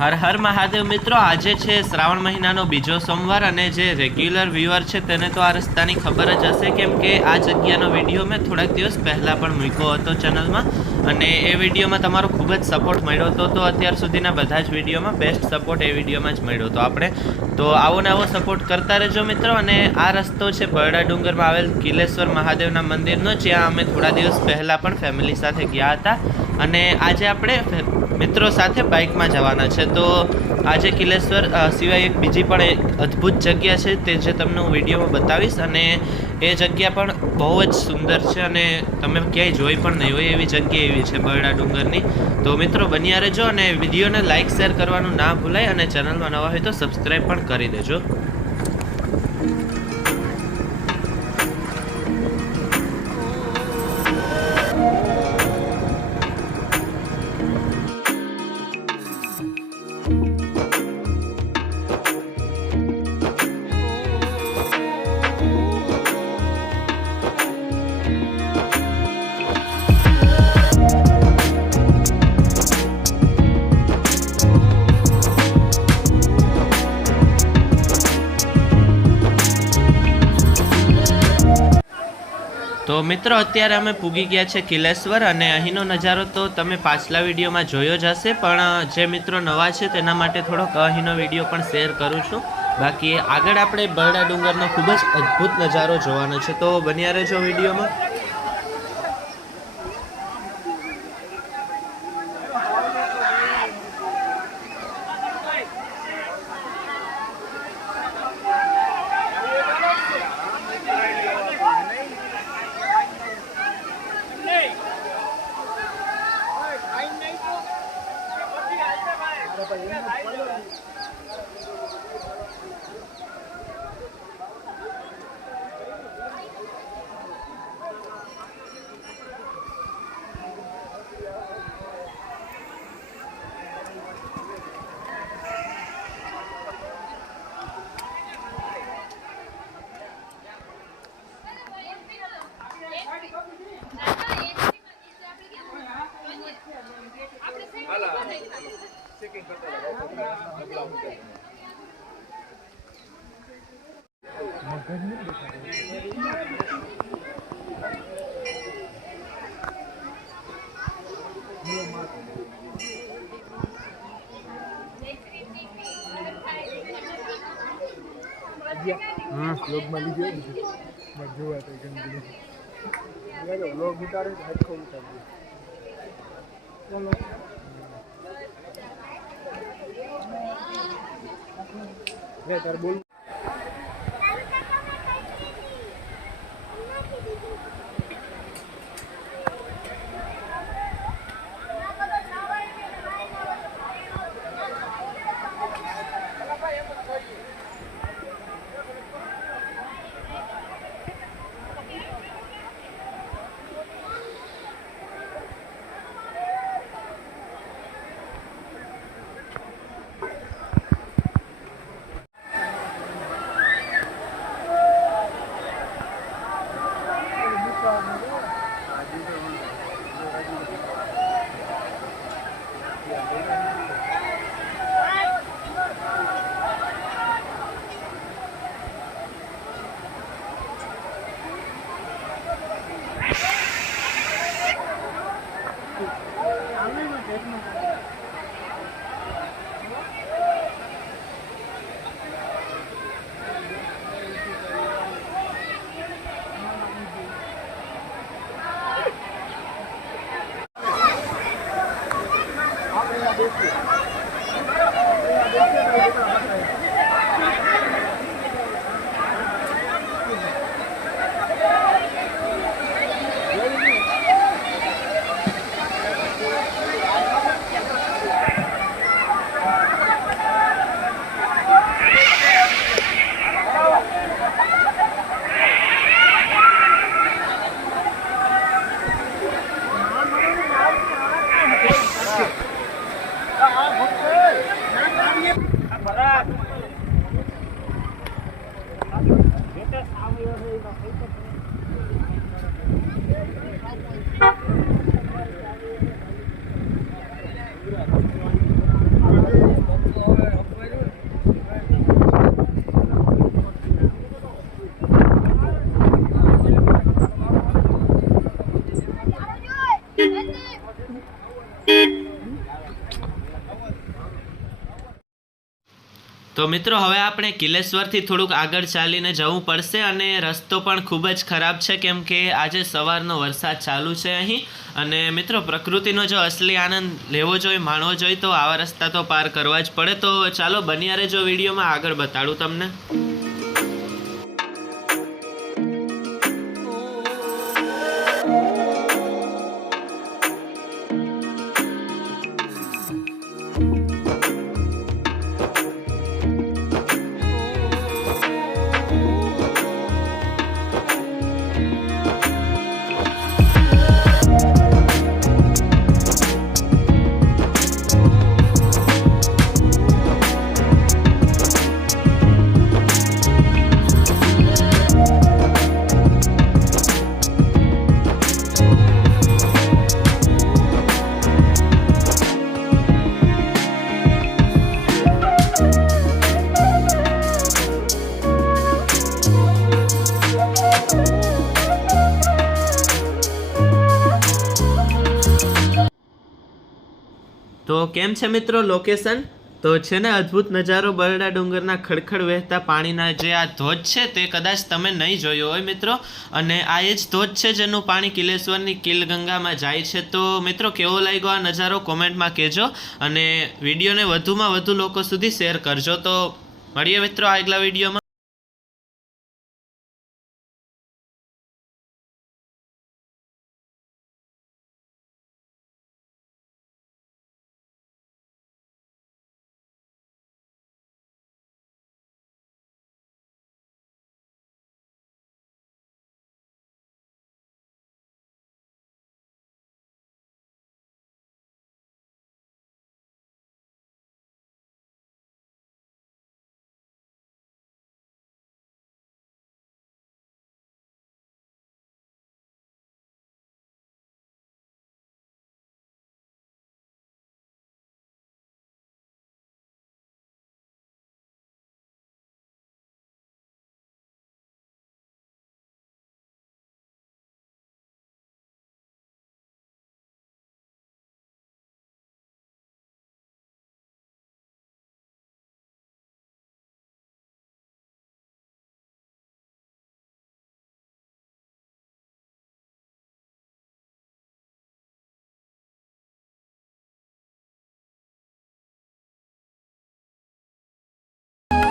હર હર મહાદેવ મિત્રો, આજે છે શ્રાવણ મહિનાનો બીજો સોમવાર અને જે રેગ્યુલર વ્યુઅર છે તેને તો આ રસ્તાની ખબર જ હશે, કેમ કે આ જગ્યાનો વિડીયો મેં થોડાક દિવસ પહેલાં પણ મૂક્યો હતો ચેનલમાં અને એ વિડીયોમાં તમારો ખૂબ જ સપોર્ટ મળ્યો હતો. તો અત્યાર સુધીના બધા જ વિડીયોમાં બેસ્ટ સપોર્ટ એ વિડીયોમાં જ મળ્યો હતો આપણે. તો આવો ને આવો સપોર્ટ કરતા રહેજો મિત્રો. અને આ રસ્તો છે બરડા ડુંગરમાં આવેલ કિલેશ્વર મહાદેવના મંદિરનો, જ્યાં અમે થોડા દિવસ પહેલાં પણ ફેમિલી સાથે ગયા હતા અને આજે આપણે મિત્રો સાથે બાઇકમાં જવાના છે. તો આજે કિલેશ્વર સિવાય એક બીજી પણ એક અદ્ભુત જગ્યા છે તે જે તમને હું વિડીયોમાં બતાવીશ અને એ જગ્યા પણ બહુ જ સુંદર છે અને તમે ક્યાંય જોઈ પણ નહીં હોય એવી જગ્યા એવી છે બરડા ડુંગરની. તો મિત્રો બન્યા રહેજો અને વિડીયોને લાઇક શેર કરવાનું ના ભૂલાય અને ચેનલમાં નવા હોય તો સબસ્ક્રાઈબ પણ કરી દેજો. તો મિત્રો અત્યારે અમે પૂગી ગયા છે કિલેશ્વર અને અહીંનો નજારો તો તમે પાછલા વિડીયોમાં જોયો જ હશે, પણ જે મિત્રો નવા છે તેના માટે થોડોક અહીંનો વિડીયો પણ શેર કરું છું. બાકી આગળ આપણે બરડા ડુંગરનો ખૂબ જ અદ્ભુત નજારો જોવાનો છે, તો બન્યા રહેજો વિડીયોમાં. વ્લોગમાં લીધો જોવા તો વ્લોગ ઉતારે હરખો ઉતારજો. તાર બોલ. તો મિત્રો હવે આપણે કિલેશ્વરથી થોડુંક આગળ ચાલીને જવું પડશે અને રસ્તો પણ ખૂબ જ ખરાબ છે કેમ કે આજે સવારનો વરસાદ ચાલુ છે અહીં. અને મિત્રો પ્રકૃતિનો જો અસલી આનંદ લેવો જોઈએ, માણવો જોઈએ તો આવા રસ્તા તો પાર કરવા જ પડે. તો ચાલો બન્યા રહેજો વિડીયોમાં, આગળ બતાડું તમને. તો કેમ છે મિત્રો લોકેશન? તો છે ને અદ્ભુત નજારો, બરડા ડુંગરના ખડખડ વહેતા પાણીના જે આ ધોધ છે તે કદાચ તમે નહીં જોયો હોય મિત્રો. અને આ એ જ ધોધ છે જેનું પાણી કિલેશ્વરની કિલગંગામાં જાય છે. તો મિત્રો કેવો લાગ્યો આ નજારો કોમેન્ટમાં કહેજો અને વિડીયોને વધુમાં વધુ લોકો સુધી શેર કરજો. તો મળીએ મિત્રો આગલા વિડીયોમાં.